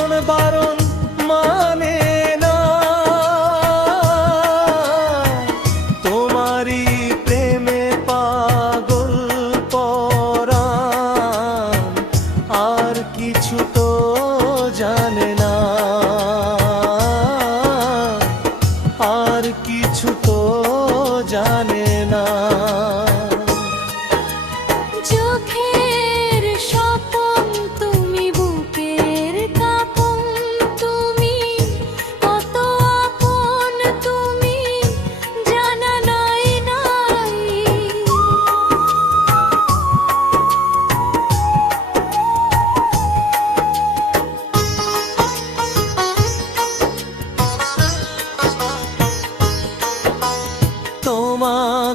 বারণ বারণ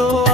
todo.